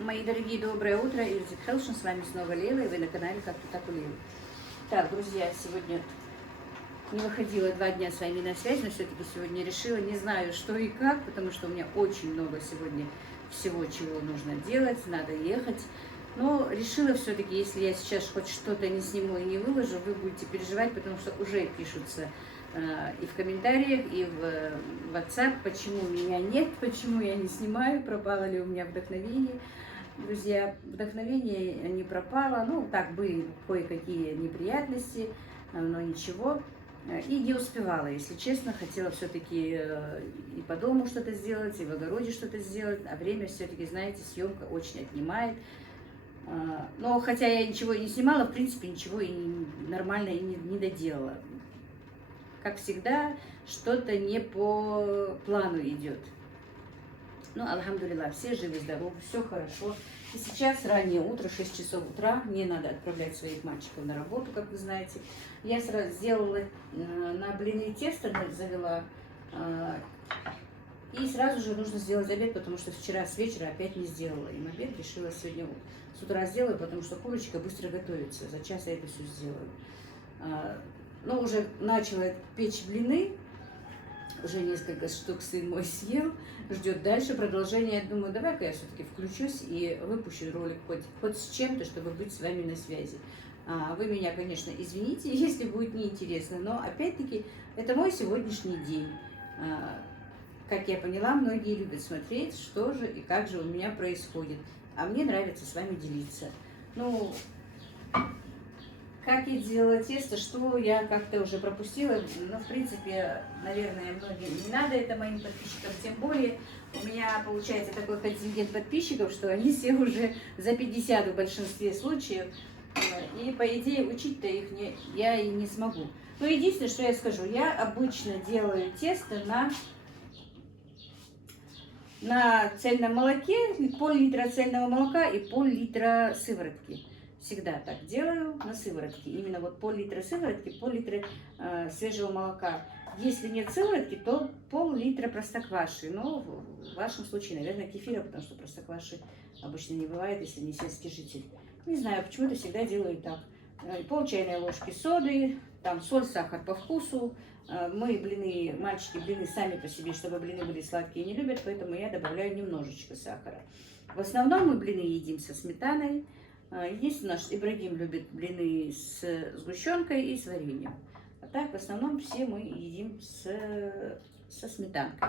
Мои дорогие, доброе утро, Ирзик Хелшин, с вами снова Лейла, и вы на канале Как Тут Так у Лейлы. Так, друзья, сегодня не выходила 2 дня с вами на связь, но все-таки сегодня решила, не знаю что и как, потому что у меня очень много сегодня всего, чего нужно делать, надо ехать. Но решила все-таки, если я сейчас хоть что-то не сниму и не выложу, вы будете переживать, потому что уже пишутся и в комментариях, и в WhatsApp, почему меня нет, почему я не снимаю, пропало ли у меня вдохновение. Друзья, вдохновение не пропало, ну так были кое-какие неприятности, но ничего. И не успевала, если честно, хотела все-таки и по дому что-то сделать, и в огороде что-то сделать, а время все-таки, знаете, съемка очень отнимает. Но хотя я ничего и не снимала, в принципе, ничего и нормально и не доделала. Как всегда, что-то не по плану идет. Ну, алхамдулилlah, все живы-здоровы, все хорошо. И сейчас раннее утро, 6 часов утра, мне надо отправлять своих мальчиков на работу, как вы знаете. Я сразу сделала на блины тесто, завела, и сразу же нужно сделать обед, потому что вчера с вечера опять не сделала. Им обед решила сегодня с утра сделаю, потому что курочка быстро готовится. За час я это все сделаю. Но уже начала печь блины. Уже несколько штук сын мой съел, ждет дальше продолжения. Я думаю, давай-ка я все-таки включусь и выпущу ролик хоть с чем-то, чтобы быть с вами на связи. Вы меня, конечно, извините, если будет неинтересно, но опять-таки это мой сегодняшний день. Как я поняла, многие любят смотреть, что же и как же у меня происходит. А мне нравится с вами делиться. Ну, как я делала тесто, что я как-то уже пропустила, но в принципе, наверное, многим не надо это моим подписчикам, тем более у меня получается такой контингент подписчиков, что они все уже за 50 в большинстве случаев, и по идее учить-то их я и не смогу. Но единственное, что я скажу, я обычно делаю тесто на цельном молоке, пол-литра цельного молока и пол-литра сыворотки. Всегда так делаю на сыворотке. Именно вот пол-литра сыворотки, пол-литра свежего молока. Если нет сыворотки, то пол-литра простокваши. Но в вашем случае, наверное, кефира, потому что простокваши обычно не бывает, если не сельский житель. Не знаю, почему-то всегда делаю так. Пол чайной ложки соды, там соль, сахар по вкусу. Мы блины, мальчики блины сами по себе, чтобы блины были сладкие, не любят, поэтому я добавляю немножечко сахара. В основном мы блины едим со сметаной. Единственное, что Ибрагим любит блины с сгущенкой и с вареньем. А так, в основном, все мы едим со сметанкой.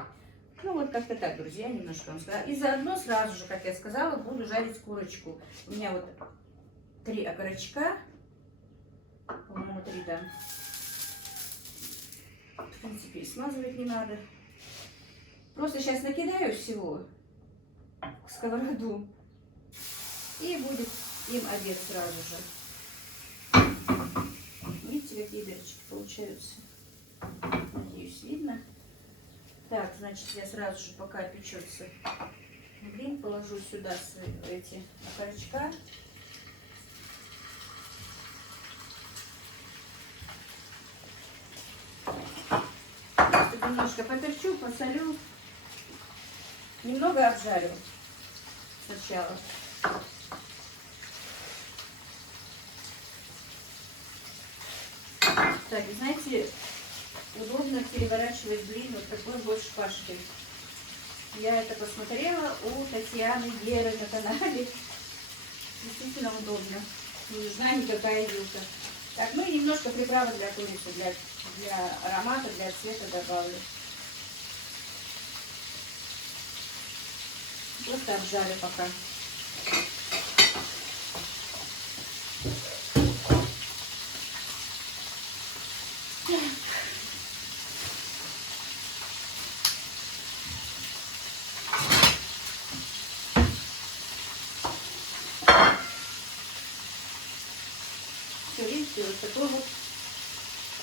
Ну, вот как-то так, друзья, немножко вам сказала. И заодно сразу же, как я сказала, буду жарить курочку. У меня вот 3 окорочка. По-моему, 3, да. В принципе, и смазывать не надо. Просто сейчас накидаю всего к сковороду. И будет им обед сразу же. Видите, какие дырочки получаются? Надеюсь, видно. Так, значит, я сразу же, пока печется блин, положу сюда эти окорочка. Немножко поперчу, посолю. Немного обжарю сначала. Так, знаете, удобно переворачивать блин вот такой вот шпажкой. Я это посмотрела у Татьяны Геры на канале. Действительно удобно. Не нужна никакая вилка. Так, ну и немножко приправы для курицы, для аромата, для цвета добавлю. Просто обжарю пока. Все, видите, вот такой вот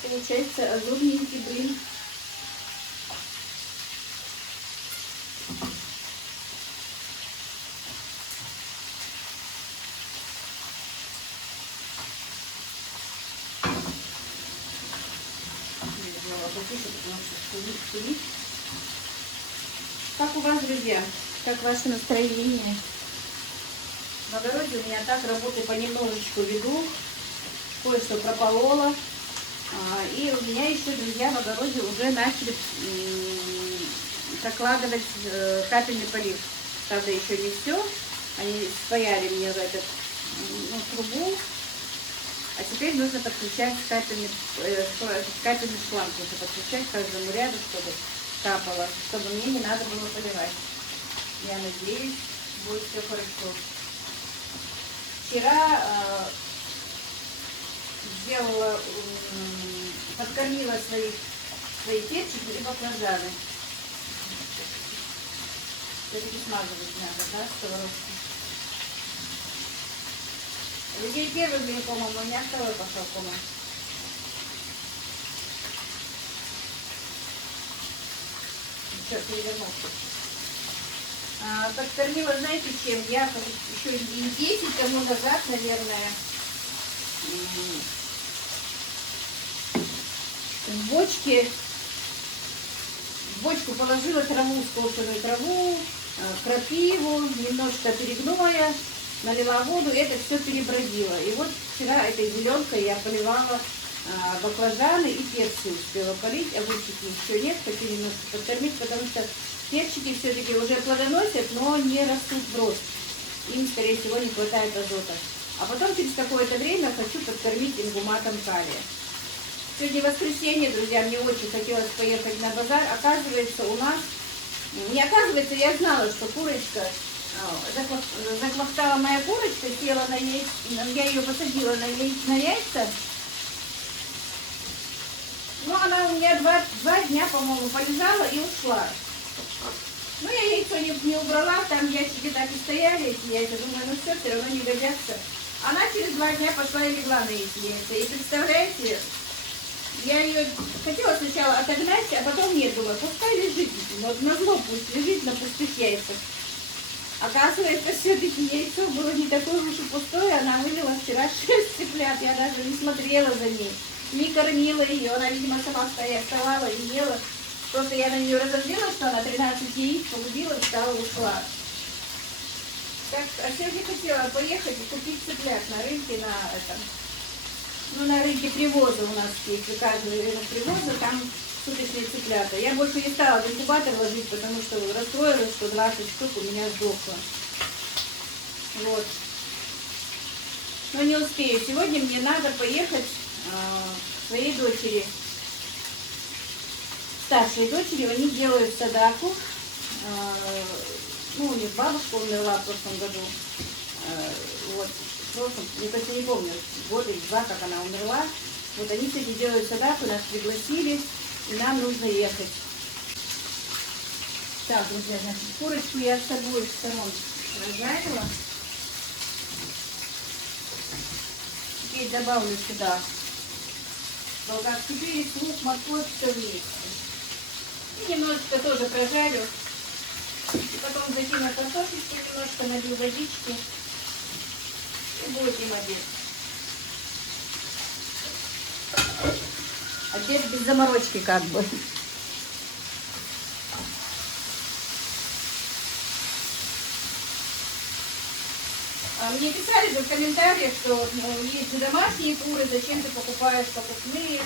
получается ажурненький блин. Потише, потому что шумит. Как у вас, друзья? Как ваше настроение? В огороде у меня так работы понемножечку веду, кое-что прополола. И у меня еще, друзья, в огороде уже начали прокладывать капельный полив. Правда, еще не все. Они спаяли мне в эту трубу. А теперь нужно подключать капельный шланг. Нужно подключать к каждому ряду, чтобы капало, чтобы мне не надо было поливать. Я надеюсь, будет все хорошо. Вчера подкормила свои перчики и баклажаны. Все-таки смазывать надо, да, сковородку. Людей первый блин, по-моему, у меня второй пошел, по-моему. Еще перевернулся. Подкормила, знаете, чем? Я еще день 10 тому назад, наверное, в бочку положила траву, скошенную траву, крапиву, немножко перегноя, налила воду, и это все перебродила. И вот вчера этой зеленкой я поливала баклажаны и перцы успела полить, огурчики еще нет, хочу немножко подкормить, потому что перчики все-таки уже плодоносят, но не растут в рост. Им, скорее всего, не хватает азота. А потом через какое-то время хочу подкормить ингуматом калия. Сегодня воскресенье, друзья, мне очень хотелось поехать на базар. Оказывается, у нас... Не оказывается, я знала, что курочка... Заквахтала моя курочка, села на яйца, я ее посадила на яйца. Но она у меня два дня, по-моему, полежала и ушла. Ну, я яйцо не убрала, там ящики так и стояли, эти яйца. Думаю, ну все равно не годятся. Она через 2 дня пошла и легла на эти яйца. И представляете, я ее хотела сначала отогнать, а потом нет, думаю, пускай лежит. Вот назло пусть лежит на пустых яйцах. Оказывается, все-таки яйцо было не такое уж и пустое. Она вылила вчера 6 цыплят. Я даже не смотрела за ней, не кормила ее. Она, видимо, сама вставала и ела. Просто я на нее разозлила, что она 13 яиц погубила, встала, ушла. Так, а сегодня хотела поехать и купить цыплят на рынке, на рынке привоза у нас есть, каждый рынок привоза, там суточные цыплята. Я больше не стала в инкубатор ложить, потому что расстроилась, что 20 штук у меня сдохло. Вот. Но не успею. Сегодня мне надо поехать к своей дочери. Старшей дочери, они делают садаку. У них бабушка умерла в прошлом году. Вот, в прошлом, я точно не помню, год или 2, как она умерла. Вот они сегодня делают садаку, нас пригласили, и нам нужно ехать. Так, друзья, значит, курочку я с обоих сторон разжарила. Теперь добавлю сюда болгарский перец, лук, морковь, все вместе. И немножечко тоже прожарю. И потом закину картошечку, немножко налью водички. И будет им обед. Обед без заморочки как бы. Мне писали же в комментариях, что есть домашние куры, зачем ты покупаешь покупные.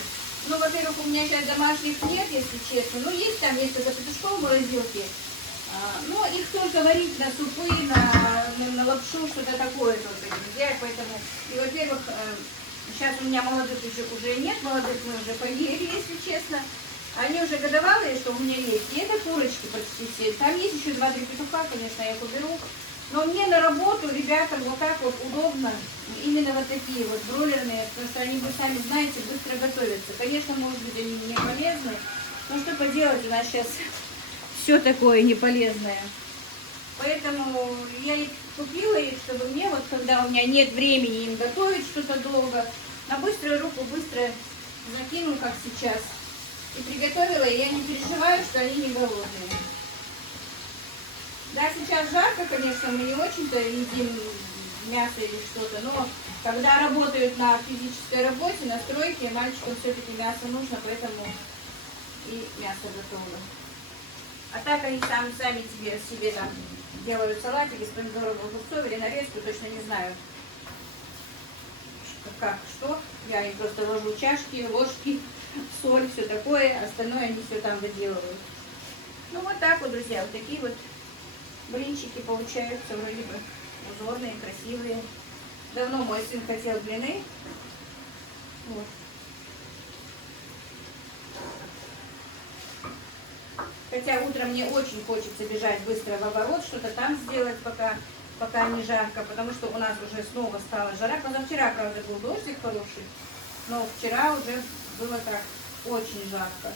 Ну, во-первых, у меня сейчас домашних нет, если честно. Ну, есть там несколько петушков в морозилке. Но их только варить на супы, на лапшу, что-то такое только нельзя. Поэтому, и, во-первых, сейчас у меня молодых уже нет, молодых мы уже поели, если честно. Они уже годовалые, что у меня есть. И это курочки почти все. Там есть еще 2-3 петуха, конечно, я их уберу. Но мне на работу, ребятам, вот так вот удобно. Именно вот такие вот бройлерные, потому что они, вы сами знаете, быстро готовятся. Конечно, может быть, они не полезны. Но что поделать, у нас сейчас все такое неполезное. Поэтому я их купила, их, чтобы мне, вот когда у меня нет времени им готовить что-то долго, на быструю руку быстро закину, как сейчас. И приготовила, и я не переживаю, что они не голодные. Да, сейчас жарко, конечно, мы не очень-то едим мясо или что-то, но когда работают на физической работе, на стройке, мальчикам все-таки мясо нужно, поэтому и мясо готово. А так они сами себе там делаю салатик из помидоров, огурцов или нарезку, точно не знаю, как, что. Я им просто ложу чашки, ложки, соль, все такое, остальное они все там выделывают. Ну вот так вот, друзья, вот такие вот блинчики получаются, вроде бы узорные, красивые. Давно мой сын хотел блины. Вот. Хотя утром мне очень хочется бежать быстро в огород, что-то там сделать, пока не жарко, потому что у нас уже снова стала жара. Позавчера, правда, был дождик хороший, но вчера уже было так очень жарко.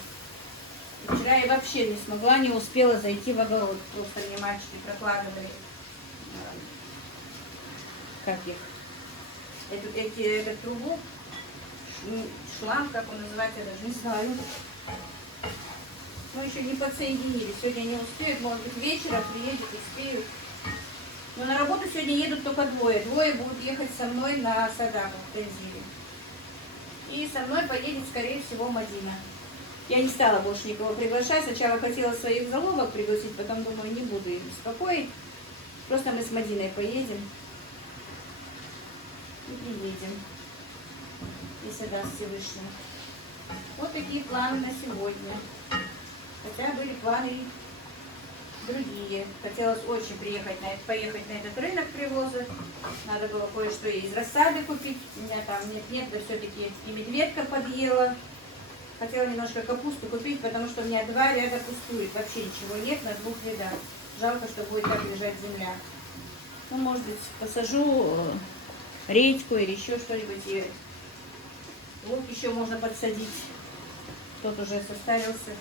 И вчера я вообще не смогла, не успела зайти в огород. Просто мне мальчики прокладывали, как их, эту трубу, шланг, как он называется, я даже не знаю. Мы еще не подсоединили. Сегодня не успеют, может быть, вечером приедет, успеют. Но на работу сегодня едут только двое. Двое будут ехать со мной на Садаку в Тензиле. И со мной поедет, скорее всего, Мадина. Я не стала больше никого приглашать. Сначала хотела своих заловок пригласить, потом думаю, не буду их беспокоить. Просто мы с Мадиной поедем и приедем, если даст Всевышний. Вот такие планы на сегодня. Хотя были планы другие. Хотелось очень поехать на этот рынок привоза. Надо было кое-что из рассады купить. У меня там нет, да все-таки и медведка подъела. Хотела немножко капусты купить, потому что у меня 2 ряда пустует. Вообще ничего нет на 2 рядах. Жалко, что будет так лежать земля. Ну, может быть, посажу редьку или еще что-нибудь. И лук еще можно подсадить. Тот уже состарился.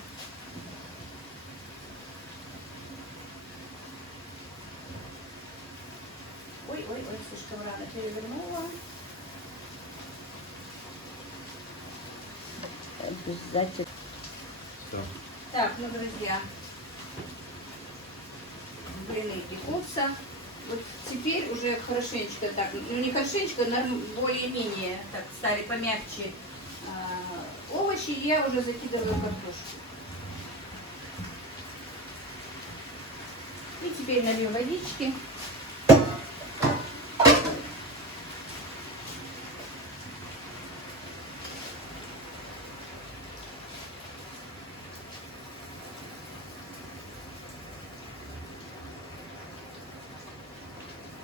Ой, слишком рано перевернула. Обязательно. Так, ну, друзья, блины пекутся. Вот теперь уже хорошенечко так, ну не хорошенечко, но более-менее так стали помягче овощи, и я уже закидываю картошку. И теперь налью водички.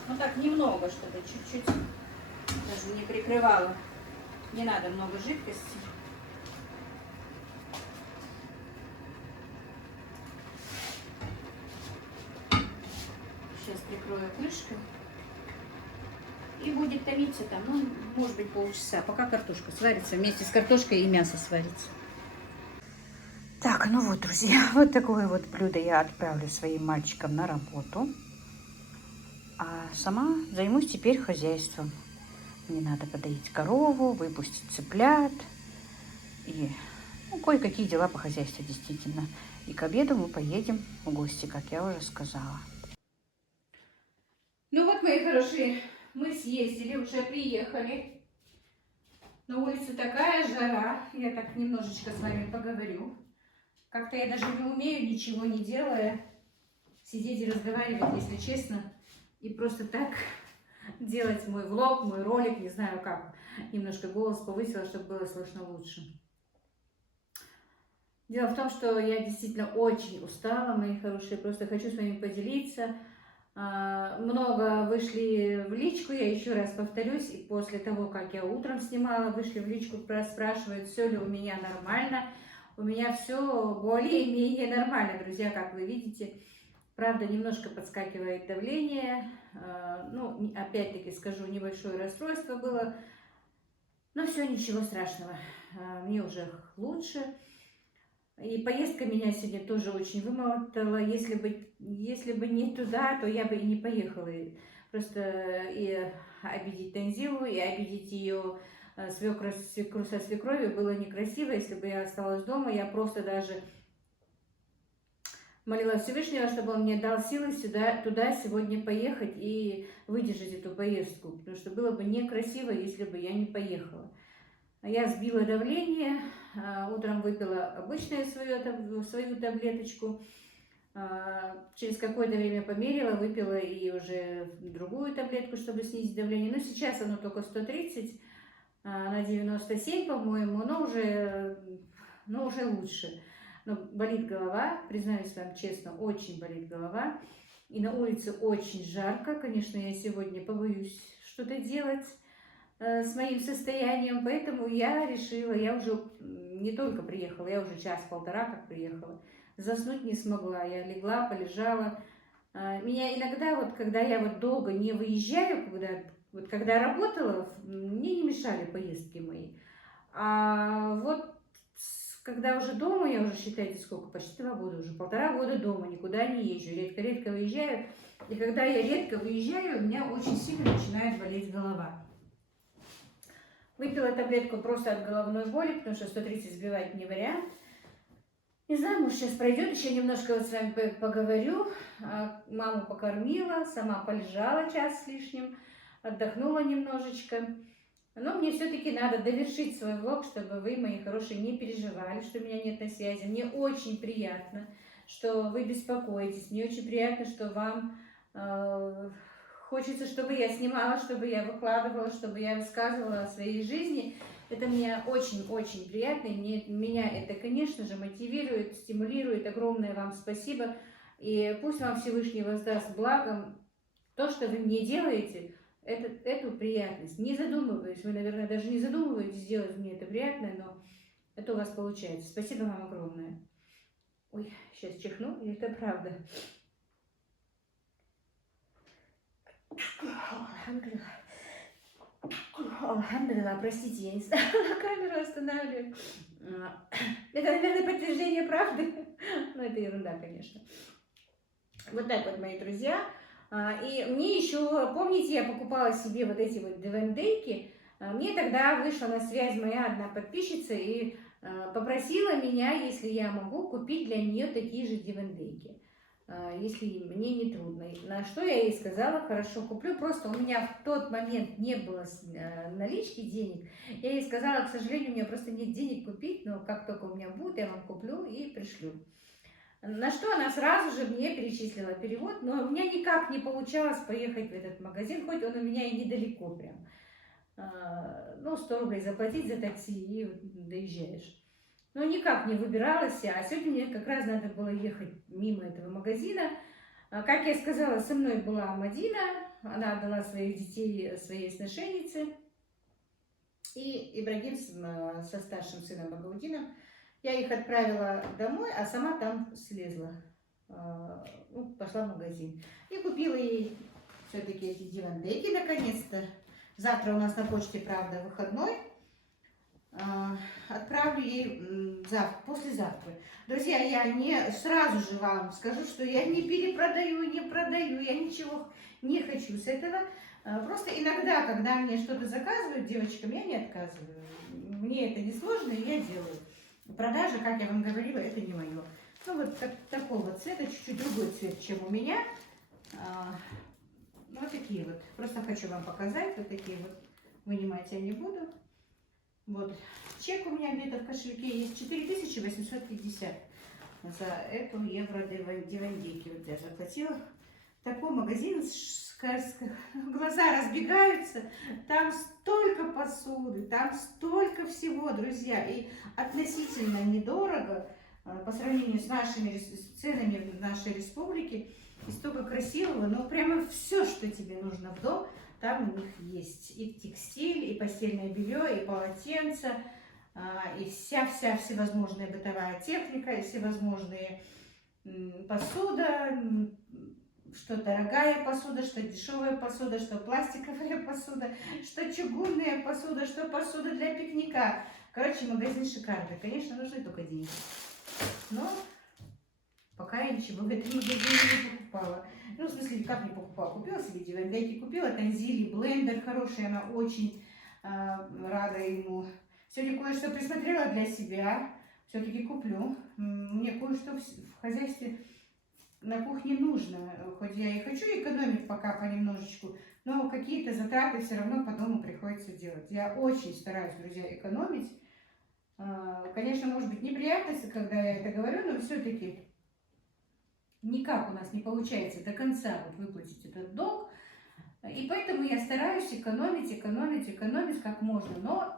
Ну так, немного, чтобы чуть-чуть даже не прикрывало. Не надо много жидкости. Сейчас прикрою крышкой. И будет томиться там, ну, может быть, полчаса, пока картошка сварится. Вместе с картошкой и мясо сварится. Так, ну вот, друзья, вот такое вот блюдо я отправлю своим мальчикам на работу. А сама займусь теперь хозяйством. Мне надо подоить корову, выпустить цыплят. И ну, кое-какие дела по хозяйству, действительно. И к обеду мы поедем в гости, как я уже сказала. Ну вот, мои хорошие, мы съездили, уже приехали. На улице такая жара. Я так немножечко с вами поговорю. Как-то я даже не умею, ничего не делая, сидеть и разговаривать, если честно. И просто так делать мой влог, мой ролик, не знаю как. Немножко голос повысила, чтобы было слышно лучше. Дело в том, что я действительно очень устала, мои хорошие. Просто хочу с вами поделиться. Много вышли в личку, я еще раз повторюсь. И после того, как я утром снимала, вышли в личку, спрашивают, все ли у меня нормально. У меня все более-менее нормально, друзья, как вы видите. Правда, немножко подскакивает давление. Ну, опять-таки скажу, небольшое расстройство было. Но все, ничего страшного. Мне уже лучше. И поездка меня сегодня тоже очень вымотала. Если бы не туда, то я бы и не поехала. Просто и обидеть Тензилу, и обидеть ее свекру со свекровью было некрасиво. Если бы я осталась дома, я просто даже молила Всевышнего, чтобы он мне дал силы туда сегодня поехать и выдержать эту поездку. Потому что было бы некрасиво, если бы я не поехала. Я сбила давление, утром выпила обычную свою таблеточку. Через какое-то время померила, выпила и уже другую таблетку, чтобы снизить давление. Но сейчас оно только 130 на 97, по-моему, но уже лучше. Но болит голова, признаюсь вам честно, очень болит голова. И на улице очень жарко. Конечно, я сегодня побоюсь что-то делать с моим состоянием, поэтому я решила, я уже не только приехала, я уже час-полтора как приехала, заснуть не смогла, я легла, полежала. Меня иногда, вот когда я вот долго не выезжаю, когда работала, мне не мешали поездки мои. А вот когда уже дома, я уже, считайте, сколько, почти 2 года, уже 1,5 года дома, никуда не езжу, редко-редко выезжаю. И когда я редко выезжаю, у меня очень сильно начинает болеть голова. Выпила таблетку просто от головной боли, потому что 130 сбивать не вариант. Не знаю, может сейчас пройдет, еще немножко вот с вами поговорю. Маму покормила, сама полежала час с лишним, отдохнула немножечко. Но мне все-таки надо довершить свой влог, чтобы вы, мои хорошие, не переживали, что меня нет на связи. Мне очень приятно, что вы беспокоитесь. Мне очень приятно, что вам хочется, чтобы я снимала, чтобы я выкладывала, чтобы я рассказывала о своей жизни. Это мне очень-очень приятно, и меня это, конечно же, мотивирует, стимулирует. Огромное вам спасибо. И пусть вам Всевышний воздаст благом то, что вы мне делаете, эту приятность. Не задумываясь, вы, наверное, даже не задумываетесь сделать мне это приятное, но это у вас получается. Спасибо вам огромное. Ой, сейчас чихну, и это правда. Алхамдулилlah, простите, я не стала камеру останавливать. Это, наверное, подтверждение правды. Но это ерунда, конечно. Вот так вот, мои друзья. И мне еще, помните, я покупала себе вот эти вот дивандейки. Мне тогда вышла на связь моя одна подписчица и попросила меня, если я могу, купить для нее такие же дивандейки, если мне не трудно. На что я ей сказала: хорошо, куплю. Просто у меня в тот момент не было налички денег. Я ей сказала: к сожалению, у меня просто нет денег купить, но как только у меня будет, я вам куплю и пришлю. На что она сразу же мне перечислила перевод, но у меня никак не получалось поехать в этот магазин, хоть он у меня и недалеко прям. 100 рублей заплатить за такси и доезжаешь. Но никак не выбиралась, а сегодня мне как раз надо было ехать мимо этого магазина. Как я сказала, со мной была Мадина, она отдала своих детей своей сношеннице, и Ибрагим со старшим сыном Багаудином. Я их отправила домой, а сама там слезла, пошла в магазин. И купила ей все-таки эти дивандейки наконец-то. Завтра у нас на почте, правда, выходной. Отправлю ей послезавтра. Друзья, я не сразу же вам скажу, что я не перепродаю, не продаю, я ничего не хочу с этого. Просто иногда, когда мне что-то заказывают девочкам, я не отказываю. Мне это не сложно, и я делаю. Продажа, как я вам говорила, это не мое. Вот такого цвета, чуть-чуть другой цвет, чем у меня. Вот такие вот. Просто хочу вам показать. Вот такие вот. Вынимать я не буду. Вот. Чек у меня где-то в кошельке есть 4850 за эту евро-дивандейки. Вот я заплатила. Такой магазин, глаза разбегаются. Там столько посуды, там столько всего, друзья. И относительно недорого по сравнению с нашими ценами в нашей республике. И столько красивого, но прямо все, что тебе нужно в дом, там у них есть. И текстиль, и постельное белье, и полотенца, и вся всевозможная бытовая техника, и всевозможные посуда, что дорогая посуда, что дешевая посуда, что пластиковая посуда, что чугунная посуда, что посуда для пикника. Короче, магазин шикарный. Конечно, нужны только деньги. Но пока я ничего в этом магазине не покупала. В смысле, как не покупала? Купила себе дивандейки, купила танзили, блендер хороший, она очень рада ему. Сегодня кое-что присмотрела для себя, все-таки куплю. Мне кое-что в хозяйстве на кухне нужно, хоть я и хочу экономить пока понемножечку, но какие-то затраты все равно по дому приходится делать. Я очень стараюсь, друзья, экономить. Конечно, может быть неприятность, когда я это говорю, но все-таки никак у нас не получается до конца вот выплатить этот долг. И поэтому я стараюсь экономить как можно. Но,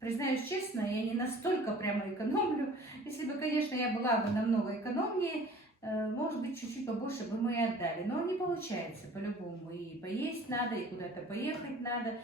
признаюсь честно, я не настолько прямо экономлю. Если бы, конечно, я была бы намного экономнее, может быть, чуть-чуть побольше бы мы и отдали. Но не получается по-любому. И поесть надо, и куда-то поехать надо,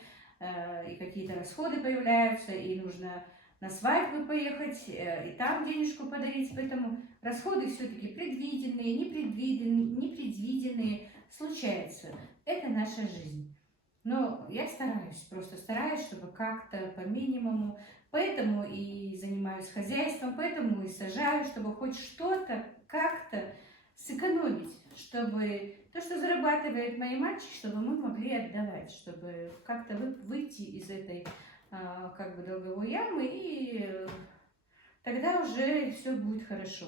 и какие-то расходы появляются, и нужно на свадьбу поехать, и там денежку подарить. Поэтому расходы все-таки предвиденные, непредвиденные случаются. Это наша жизнь. Но я стараюсь, просто стараюсь, чтобы как-то по минимуму. Поэтому и занимаюсь хозяйством, поэтому и сажаю, чтобы хоть что-то как-то сэкономить, чтобы то, что зарабатывает мои мальчики, чтобы мы могли отдавать, чтобы как-то выйти из этой как бы долговой ямы, и тогда уже все будет хорошо.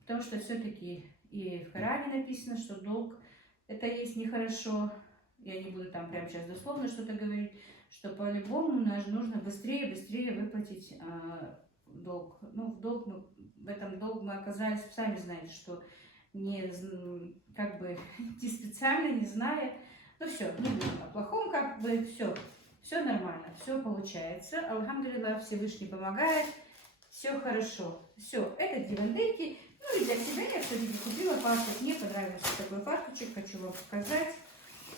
Потому что все-таки и в Коране написано, что долг это есть нехорошо. Я не буду там прямо сейчас дословно что-то говорить, что по-любому нужно быстрее выплатить долг. Ну, в этом долг мы оказались, сами знаете, что не как бы не специально, не зная. Ну все, не будем о плохом, как бы все нормально, все получается. Алхамдулилlah, Всевышний помогает, все хорошо. Все, это дивандейки. Ну и для себя я все-таки купила фартук. Мне понравился такой фартучек, хочу вам показать.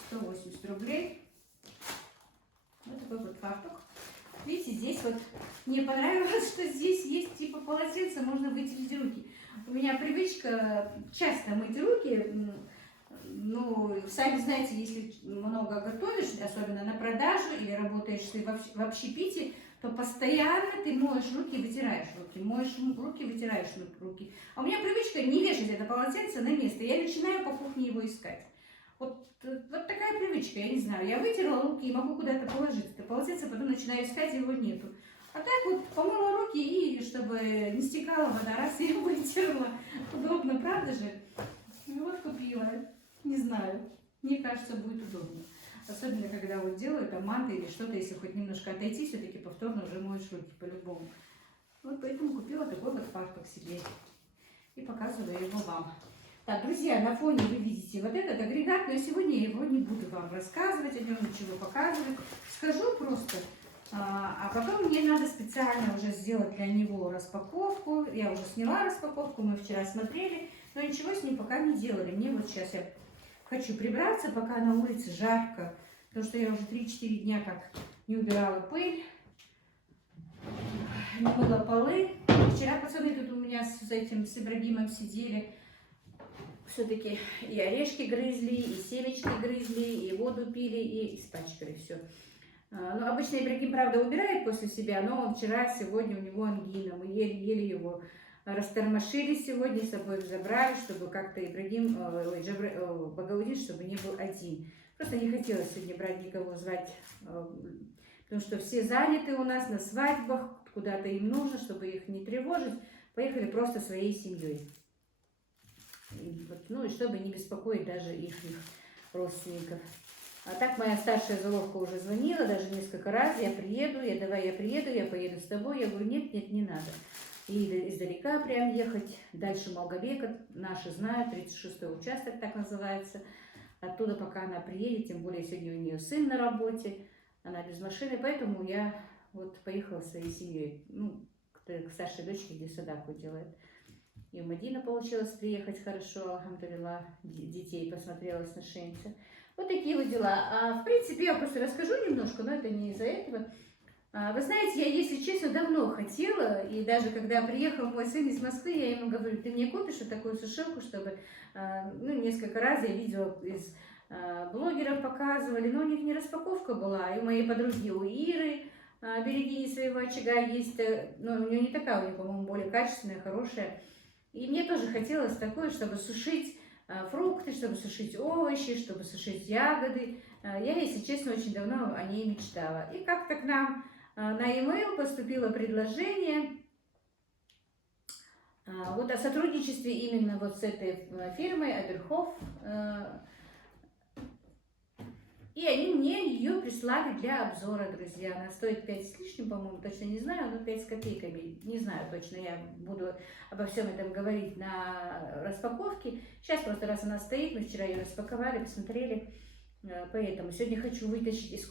180 рублей. Вот такой вот фартук. Видите, здесь вот мне понравилось, что здесь есть типа полотенце, можно вытереть руки. У меня привычка часто мыть руки. Ну, сами знаете, если много готовишь, особенно на продажу или работаешь ты в общепите, то постоянно ты моешь руки и вытираешь руки, моешь руки, вытираешь руки. А у меня привычка не вешать это полотенце на место, я начинаю по кухне его искать. Вот такая привычка, я не знаю, я вытерла руки и могу куда-то положить это полотенце, потом начинаю искать, его нету. А так вот помыла руки, и чтобы не стекала вода, раз я вытерла. Удобно, правда же? Ну вот купила, не знаю, мне кажется, будет удобно. Особенно, когда вот делаю там манты или что-то, если хоть немножко отойти, все-таки повторно уже моешь руки по-любому. Вот поэтому купила такой вот фартук себе и показываю его вам. Так, друзья, на фоне вы видите вот этот агрегат, но сегодня я его не буду вам рассказывать, о нем ничего показывать. Скажу просто, а потом мне надо специально уже сделать для него распаковку. Я уже сняла распаковку, мы вчера смотрели, но ничего с ним пока не делали. Мне вот сейчас я хочу прибраться, пока на улице жарко, потому что я уже 3-4 дня как не убирала пыль, не мыла полы. Вчера пацаны тут у меня с Ибрагимом сидели, все-таки и орешки грызли, и семечки грызли, и воду пили, и испачкали все. Ну, обычно Ибрагим, правда, убирает после себя, но он вчера, сегодня у него ангина, мы еле его растормошили сегодня, с собой забрали, чтобы как-то Ибрагим, Багаудин, чтобы не был один. Просто не хотелось сегодня брать никого, звать, потому что все заняты у нас на свадьбах, куда-то им нужно, чтобы их не тревожить. Поехали просто своей семьей. Ну и чтобы не беспокоить даже их родственников. А так моя старшая заловка уже звонила, даже несколько раз, я приеду, я поеду с тобой. Я говорю, нет, не надо. И издалека прям ехать, дальше Малгобека, наши знают, 36-й участок так называется. Оттуда пока она приедет, тем более сегодня у нее сын на работе, она без машины, поэтому я вот поехала своей семьей, ну, к старшей дочке, где садаку делает. И в Мадину получилось приехать хорошо, алхамдулилlah, детей посмотрела сношенца. Вот такие вот дела. В принципе, я просто расскажу немножко, но это не из-за этого. Вы знаете, я, если честно, давно хотела, и даже когда приехал мой сын из Москвы, я ему говорю, ты мне купишь вот такую сушилку, чтобы, ну, несколько раз я видела из блогеров показывали, но у них не распаковка была, и у моей подруги, у Иры, берегини своего очага есть, но у нее не такая, у нее, по-моему, более качественная, хорошая. И мне тоже хотелось такое, чтобы сушить фрукты, чтобы сушить овощи, чтобы сушить ягоды. Я, если честно, очень давно о ней мечтала. И как-то к нам на e-mail поступило предложение вот о сотрудничестве именно вот с этой фирмой Аберхоф. И они мне ее прислали для обзора, друзья. Она стоит 5 с лишним, по-моему, точно не знаю, но 5 с копейками. Не знаю точно, я буду обо всем этом говорить на распаковке. Сейчас просто раз она стоит, мы вчера ее распаковали, посмотрели. Поэтому сегодня хочу вытащить из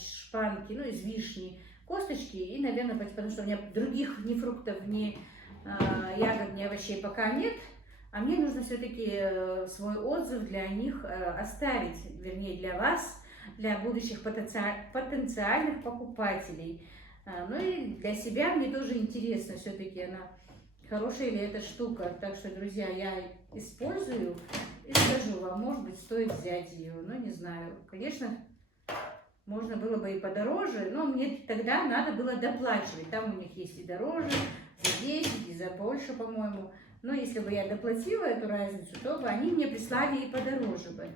шпанки, ну, из вишни косточки. И, наверное, потому что у меня других ни фруктов, ни ягод, ни овощей пока нет. А мне нужно все-таки свой отзыв для них оставить, вернее, для вас, для будущих потенциальных покупателей. Ну и для себя мне тоже интересно, все-таки она хорошая ли эта штука. Так что, друзья, я использую и скажу вам, может быть, стоит взять ее. Ну, не знаю. Конечно, можно было бы и подороже, но мне тогда надо было доплачивать. Там у них есть и дороже, за 10, и за больше, по-моему. Но если бы я доплатила эту разницу, то бы они мне прислали и подороже бы.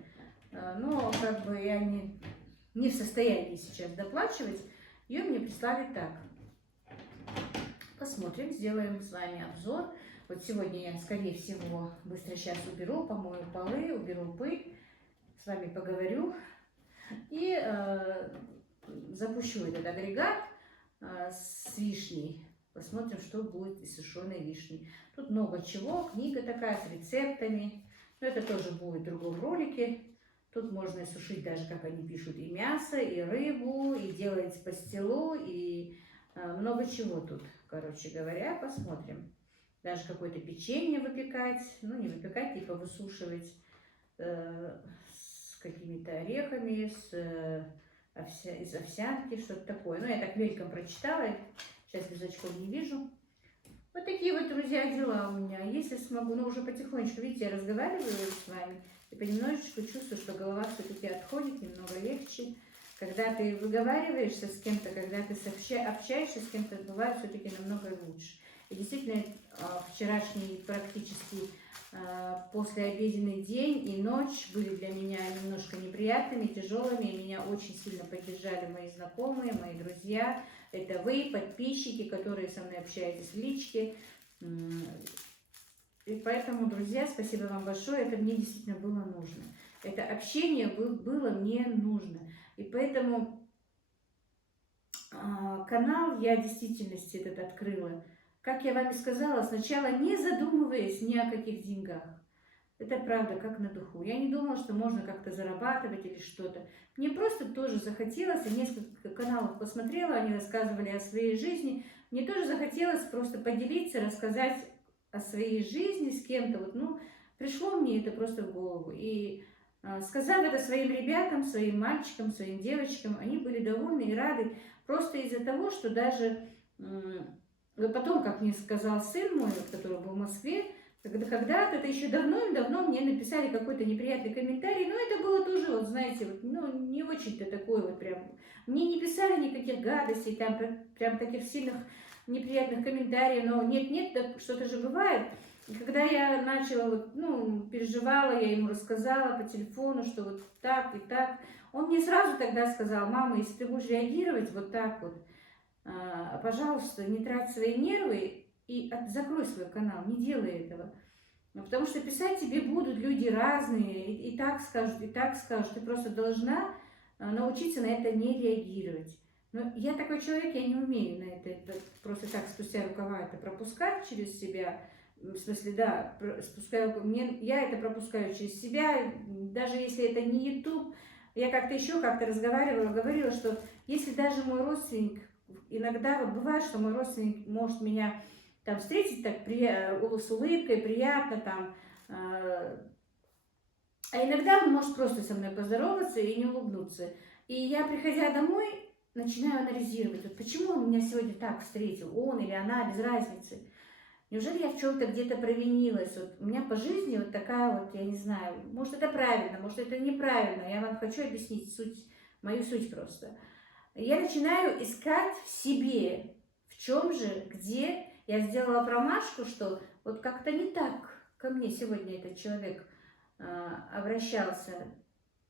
Но как бы я не в состоянии сейчас доплачивать. Ее мне прислали так. Посмотрим, сделаем с вами обзор. Вот сегодня я, скорее всего, быстро сейчас уберу, помою полы, уберу пыль, с вами поговорю. И запущу этот агрегат с вишней. Посмотрим, что будет из сушеной вишни. Тут много чего, книга такая с рецептами. Но это тоже будет в другом ролике. Тут можно сушить даже, как они пишут, и мясо, и рыбу, и делать пастилу, и много чего тут, короче говоря. Посмотрим. Даже какое-то печенье выпекать. Ну, не выпекать, типа высушивать с какими-то орехами, из овсянки, что-то такое. Ну, я так мельком прочитала. Сейчас без очков не вижу. Вот такие вот, друзья, дела у меня. Если смогу, ну уже потихонечку, видите, я разговариваю с вами и понемножечку чувствую, что голова все-таки отходит, немного легче. Когда ты выговариваешься с кем-то, когда ты общаешься с кем-то, бывает все-таки намного лучше. И действительно, вчерашний практически послеобеденный день и ночь были для меня немножко неприятными, тяжелыми. Меня очень сильно поддержали мои знакомые, мои друзья. Это вы, подписчики, которые со мной общаетесь в личке. И поэтому, друзья, спасибо вам большое. Это мне действительно было нужно. Это общение было мне нужно. И поэтому канал я в действительности этот открыла. Как я вам и сказала, сначала не задумываясь ни о каких деньгах. Это правда, как на духу. Я не думала, что можно как-то зарабатывать или что-то. Мне просто тоже захотелось, я несколько каналов посмотрела, они рассказывали о своей жизни. Мне тоже захотелось просто поделиться, рассказать о своей жизни с кем-то. Вот, ну, пришло мне это просто в голову. И сказав это своим ребятам, своим мальчикам, своим девочкам, они были довольны и рады. Просто из-за того, что даже потом, как мне сказал сын мой, который был в Москве, когда-то, это еще давно мне написали какой-то неприятный комментарий, но это было тоже, вот знаете, вот, ну, не очень-то такой вот прям. Мне не писали никаких гадостей, там прям таких сильных неприятных комментариев, но нет, так что-то же бывает. И когда я начала, вот, ну, переживала, я ему рассказала по телефону, что вот так и так, он мне сразу тогда сказал: мама, если ты будешь реагировать вот так вот, пожалуйста, не трать свои нервы и закрой свой канал, не делай этого. Потому что писать тебе будут люди разные, и так скажут, и так скажут. Ты просто должна научиться на это не реагировать. Но я такой человек, я не умею на это просто так спустя рукава это пропускать через себя. В смысле, да, я это пропускаю через себя, даже если это не YouTube. Я как-то еще говорила, что если даже мой родственник, иногда вот бывает, что мой родственник может меня там встретить так с улыбкой, приятно там, а иногда он может просто со мной поздороваться и не улыбнуться. И я, приходя домой, начинаю анализировать, вот почему он меня сегодня так встретил, он или она, без разницы. Неужели я в чем-то где-то провинилась? Вот у меня по жизни вот такая вот, я не знаю, может это правильно, может это неправильно, я вам хочу объяснить мою суть просто. Я начинаю искать в себе, в чем же, где я сделала промашку, что вот как-то не так ко мне сегодня этот человек обращался.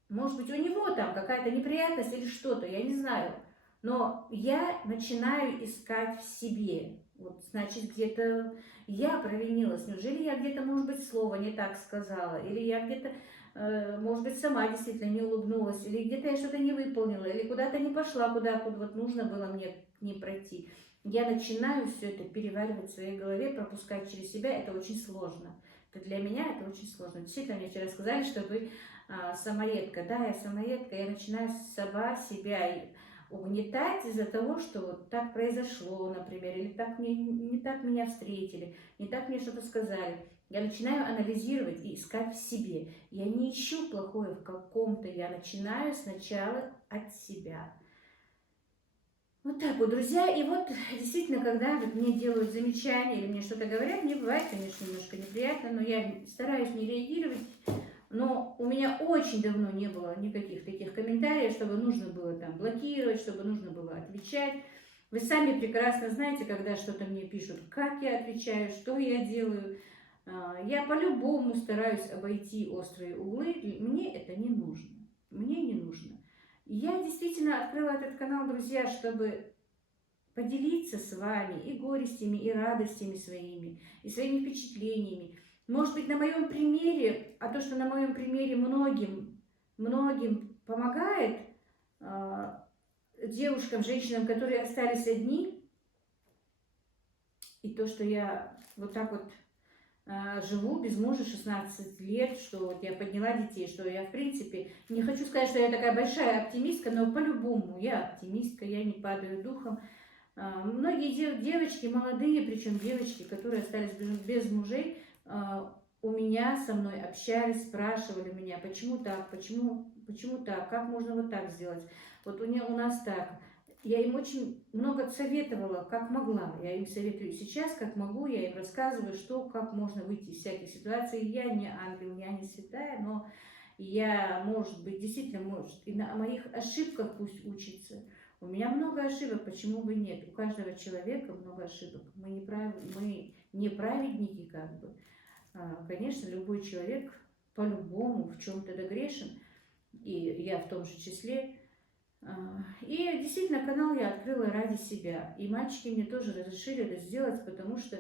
Может быть, у него там какая-то неприятность или что-то, я не знаю. Но я начинаю искать в себе. Вот, значит, где-то я провинилась. Неужели я где-то, может быть, слово не так сказала? Или я где-то может быть, сама действительно не улыбнулась, или где-то я что-то не выполнила, или куда-то не пошла, куда вот нужно было мне к ним пройти. Я начинаю все это переваривать в своей голове, пропускать через себя, это очень сложно. Это для меня это очень сложно. Действительно, мне вчера сказали, что вы самоедка. Да, я самоедка, я начинаю сама себя угнетать из-за того, что вот так произошло, например, или так мне, не так меня встретили, не так мне что-то сказали. Я начинаю анализировать и искать в себе. Я не ищу плохое в каком-то, я начинаю сначала от себя. Вот так вот, друзья. И вот действительно, когда вот мне делают замечания или мне что-то говорят, мне бывает, конечно, немножко неприятно, но я стараюсь не реагировать. Но у меня очень давно не было никаких таких комментариев, чтобы нужно было там блокировать, чтобы нужно было отвечать. Вы сами прекрасно знаете, когда что-то мне пишут, как я отвечаю, что я делаю. Я по-любому стараюсь обойти острые углы. Мне это не нужно. Мне не нужно. Я действительно открыла этот канал, друзья, чтобы поделиться с вами и горестями, и радостями своими, и своими впечатлениями. Может быть, на моем примере, а то, что на моем примере многим помогает девушкам, женщинам, которые остались одни, и то, что я вот так вот живу без мужа 16 лет, что вот я подняла детей, что я, в принципе, не хочу сказать, что я такая большая оптимистка, но по-любому я оптимистка, я не падаю духом. Многие девочки, молодые, причем девочки, которые остались без мужей, у меня со мной общались, спрашивали меня, почему так, почему так, как можно вот так сделать. Вот у нас так. Я им очень много советовала, как могла. Я им советую сейчас, как могу. Я им рассказываю, что, как можно выйти из всяких ситуаций. Я не ангел, я не святая, но я, может быть, действительно, может, и на моих ошибках пусть учится. У меня много ошибок, почему бы нет? У каждого человека много ошибок. Мы не праведники, как бы. Конечно, любой человек по-любому в чем-то догрешен, и я в том же числе. И действительно, канал я открыла ради себя. И мальчики мне тоже разрешили это сделать, потому что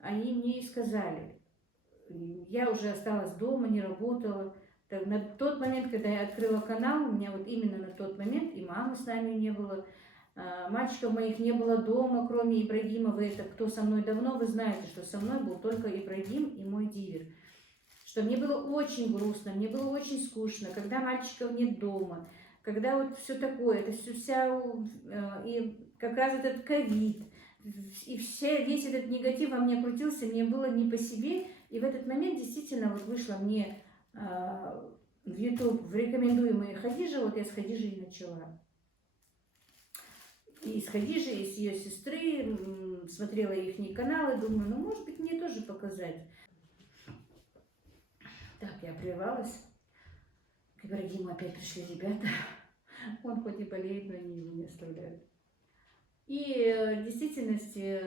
они мне и сказали. Я уже осталась дома, не работала. Так, на тот момент, когда я открыла канал, у меня вот именно на тот момент и мамы с нами не было, мальчиков моих не было дома, кроме Ибрагима. Вы это, кто со мной давно, вы знаете, что со мной был только Ибрагим и мой дивер. Что мне было очень грустно, мне было очень скучно, когда мальчиков нет дома, когда вот все такое, это все и как раз этот ковид, и весь этот негатив во мне крутился, мне было не по себе. И в этот момент действительно вот вышла мне в YouTube в рекомендуемые Хадижа, вот я с Хадижей и начала. И с Хадижей, и с ее сестры, смотрела их каналы, думаю, ну может быть мне тоже показать. Так, я прервалась. К Ибрагиму опять пришли ребята. Он хоть и болеет, но они его не оставляют. И в действительности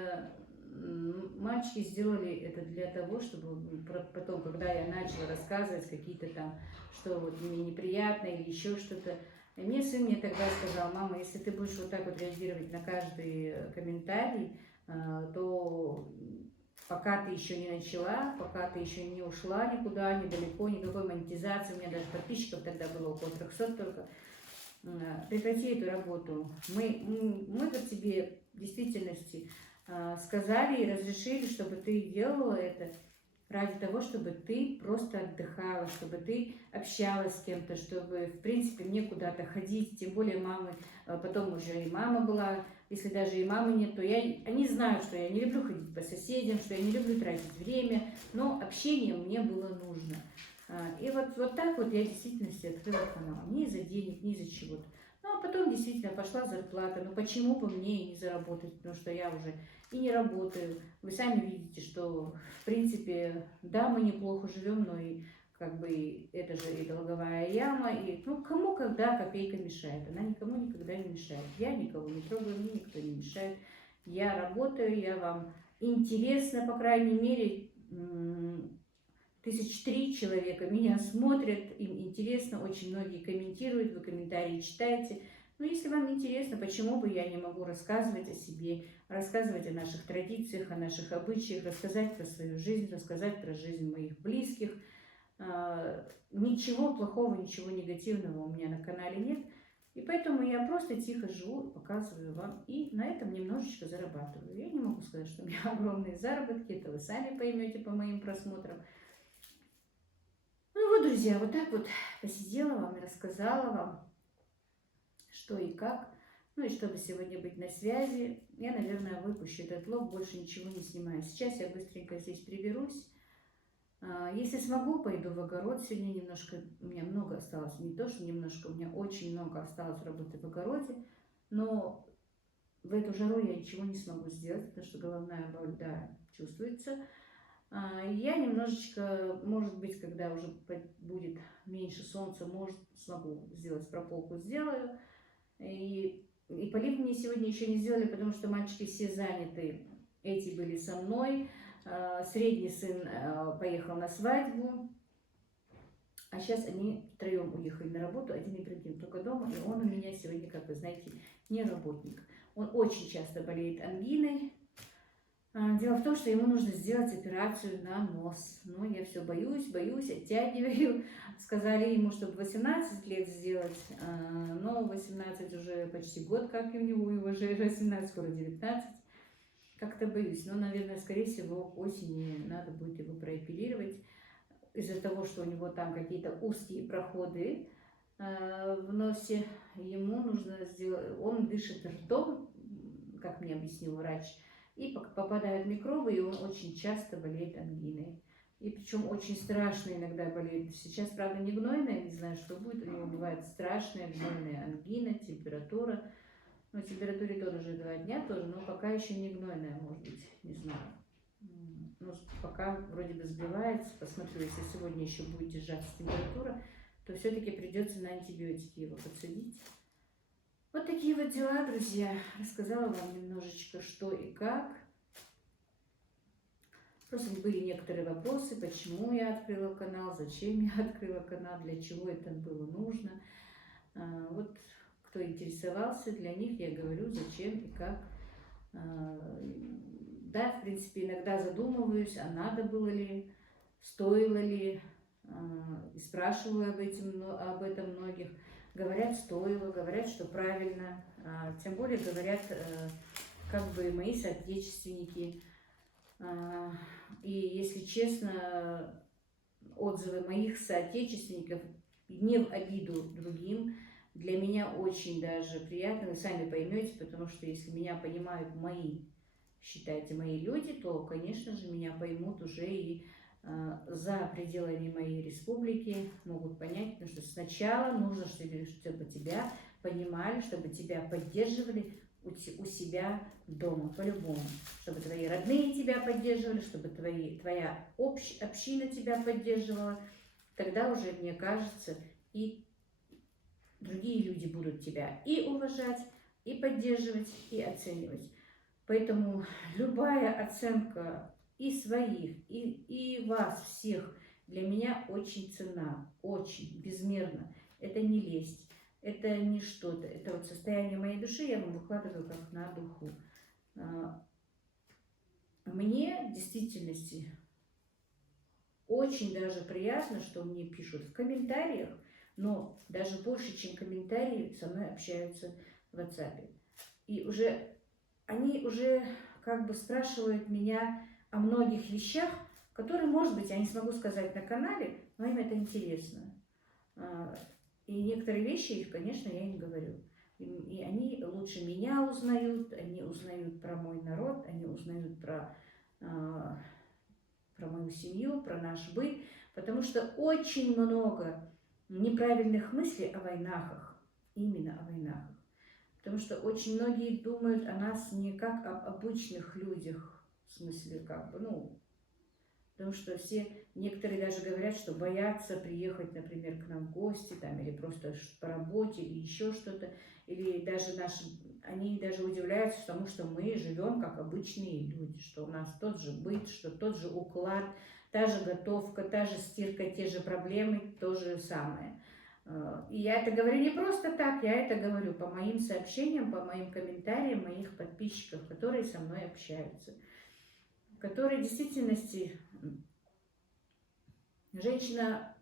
мальчики сделали это для того, чтобы потом, когда я начала рассказывать какие-то там, что вот мне неприятно или еще что-то, мне сын мне тогда сказал: мама, если ты будешь вот так вот реагировать на каждый комментарий, то пока ты еще не начала, пока ты еще не ушла никуда, недалеко, никакой монетизации, у меня даже подписчиков тогда было около 300 только, прекрати эту работу. Мы как тебе в действительности сказали и разрешили, чтобы ты делала это ради того, чтобы ты просто отдыхала, чтобы ты общалась с кем-то, чтобы, в принципе, мне куда-то ходить, тем более мамы, потом уже и мама была, если даже и мамы нет, то они знают, что я не люблю ходить по соседям, что я не люблю тратить время, но общение мне было нужно. И вот так вот я в действительности открыла канал. Не из-за денег, не из-за чего-то. Ну, а потом действительно пошла зарплата. Ну, почему бы мне и не заработать? Потому что я уже и не работаю. Вы сами видите, что, в принципе, да, мы неплохо живем, но и как бы это же и долговая яма. И, ну, кому когда копейка мешает? Она никому никогда не мешает. Я никого не трогаю, мне никто не мешает. Я работаю, я вам интересна, по крайней мере, 1003 человека меня смотрят, им интересно, очень многие комментируют, вы комментарии читаете. Но если вам интересно, почему бы я не могу рассказывать о себе, рассказывать о наших традициях, о наших обычаях, рассказать про свою жизнь, рассказать про жизнь моих близких. Ничего плохого, ничего негативного у меня на канале нет. И поэтому я просто тихо живу, показываю вам, и на этом немножечко зарабатываю. Я не могу сказать, что у меня огромные заработки, это вы сами поймете по моим просмотрам. Ну вот, друзья, вот так вот посидела вам и рассказала вам, что и как. Ну и чтобы сегодня быть на связи, я, наверное, выпущу этот влог, больше ничего не снимаю. Сейчас я быстренько здесь приберусь. Если смогу, пойду в огород. Сегодня немножко, у меня много осталось, не то, что немножко, у меня очень много осталось работы в огороде. Но в эту жару я ничего не смогу сделать, потому что головная боль, да, чувствуется. Я немножечко, может быть, когда уже будет меньше солнца, может, смогу сделать прополку, сделаю. И полив мне сегодня еще не сделали, потому что мальчики все заняты. Эти были со мной. Средний сын поехал на свадьбу. А сейчас они втроем уехали на работу. Один и другим только дома. И он у меня сегодня, как вы знаете, не работник. Он очень часто болеет ангиной. Дело в том, что ему нужно сделать операцию на нос. Но я все боюсь, оттягиваю. Сказали ему, чтобы 18 лет сделать, но 18 уже почти год, как и у него, и уже 18, скоро 19. Как-то боюсь. Но, наверное, скорее всего, к осени надо будет его прооперировать. Из-за того, что у него там какие-то узкие проходы в носе, ему нужно сделать... Он дышит ртом, как мне объяснил врач, и попадают микробы, и он очень часто болеет ангиной. И причем очень страшно иногда болеет. Сейчас, правда, не гнойная, не знаю, что будет. У него бывает страшная гнойная ангина, температура. Но температуре тоже уже 2 дня тоже, но пока еще не гнойная, может быть, не знаю. Ну, пока вроде бы сбивается. Посмотрю, если сегодня еще будет держаться температура, то все-таки придется на антибиотики его подсадить. Вот такие вот дела, друзья. Рассказала вам немножечко, что и как. Просто были некоторые вопросы, почему я открыла канал, зачем я открыла канал, для чего это было нужно. Вот кто интересовался, для них я говорю, зачем и как. Да, в принципе, иногда задумываюсь, а надо было ли, стоило ли, и спрашиваю об этом многих. Говорят, стоило, говорят, что правильно, тем более говорят, как бы мои соотечественники. И, если честно, отзывы моих соотечественников не в обиду другим, для меня очень даже приятно, вы сами поймете, потому что если меня понимают мои, считайте, мои люди, то, конечно же, меня поймут уже и за пределами моей республики, могут понять, потому что сначала нужно, чтобы тебя понимали, чтобы тебя поддерживали у себя дома, по-любому. Чтобы твои родные тебя поддерживали, чтобы твоя община тебя поддерживала. Тогда уже, мне кажется, и другие люди будут тебя и уважать, и поддерживать, и оценивать. Поэтому любая оценка и своих, и вас всех для меня очень ценна, очень, безмерно. Это не лесть, это не что-то, это вот состояние моей души я вам выкладываю как на духу. Мне в действительности очень даже приятно, что мне пишут в комментариях, но даже больше, чем комментарии, со мной общаются в WhatsApp. И они уже как бы спрашивают меня о многих вещах, которые, может быть, я не смогу сказать на канале, но им это интересно. И некоторые вещи, их, конечно, я им говорю. И они лучше меня узнают, они узнают про мой народ, они узнают про мою семью, про наш быт, потому что очень много неправильных мыслей о войнах, именно о войнах. Потому что очень многие думают о нас не как об обычных людях, в смысле, как бы, ну, потому что некоторые даже говорят, что боятся приехать, например, к нам в гости, там, или просто по работе, или еще что-то, или даже они даже удивляются тому, что мы живем как обычные люди, что у нас тот же быт, что тот же уклад, та же готовка, та же стирка, те же проблемы, то же самое. И я это говорю не просто так, я это говорю по моим сообщениям, по моим комментариям моих подписчиков, которые со мной общаются, которые в действительности Женщина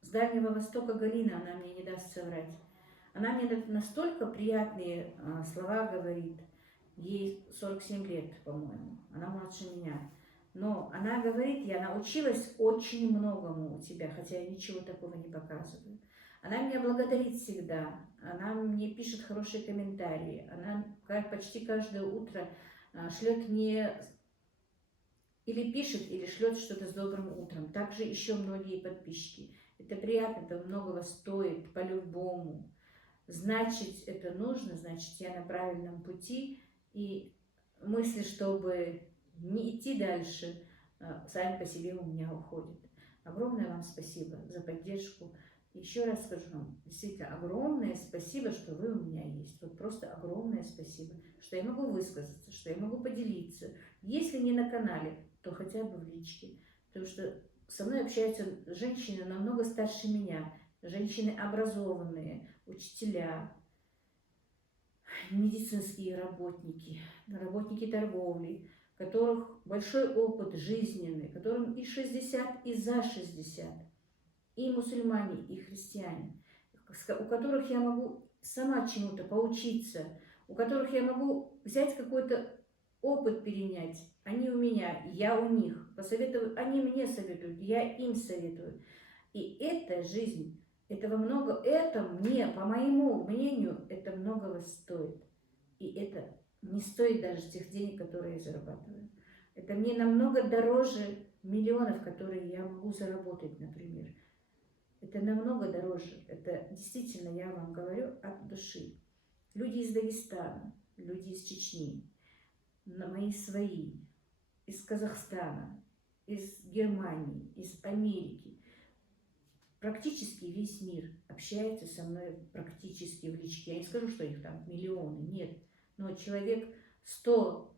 с Дальнего Востока, Галина, она мне не даст соврать. Она мне настолько приятные слова говорит. Ей 47 лет, по-моему. Она младше меня. Но она говорит, я научилась очень многому у тебя, хотя я ничего такого не показываю. Она меня благодарит всегда. Она мне пишет хорошие комментарии. Она почти каждое утро шлет мне или пишет, или шлет что-то с добрым утром. Также еще многие подписчики. Это приятно, это многого стоит, по-любому. Значит, это нужно, значит, я на правильном пути. И мысли, чтобы не идти дальше, сами по себе у меня уходят. Огромное вам спасибо за поддержку. Еще раз скажу вам, действительно, огромное спасибо, что вы у меня есть. Вот просто огромное спасибо, что я могу высказаться, что я могу поделиться. Если не на канале, то хотя бы в личке. Потому что со мной общаются женщины намного старше меня, женщины образованные, учителя, медицинские работники, работники торговли, у которых большой опыт жизненный, которым и 60, и за 60, и мусульмане, и христиане, у которых я могу сама чему-то поучиться, у которых я могу взять какой-то опыт перенять. Они у меня, я у них. Посоветую, они мне советуют, я им советую. И эта жизнь, этого много, это мне, по моему мнению, это многого стоит. И это не стоит даже тех денег, которые я зарабатываю. Это мне намного дороже миллионов, которые я могу заработать, например. Это намного дороже. Это действительно, я вам говорю, от души. Люди из Дагестана, люди из Чечни, мои свои, из Казахстана, из Германии, из Америки. Практически весь мир общается со мной практически в личке. Я не скажу, что их там миллионы, нет. Но человек 100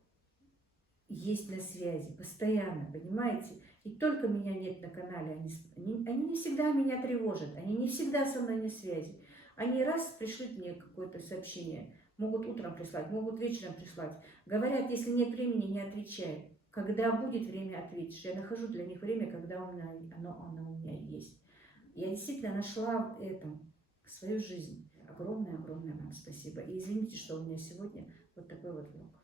есть на связи, постоянно, понимаете? И только меня нет на канале, они не всегда меня тревожат, они не всегда со мной на связи. Они раз пришлют мне какое-то сообщение, могут утром прислать, могут вечером прислать. Говорят, если нет времени, не отвечай. Когда будет время, ответишь. Я нахожу для них время, когда оно у меня есть. Я действительно нашла в этом свою жизнь. Огромное-огромное вам спасибо. И извините, что у меня сегодня вот такой вот влог.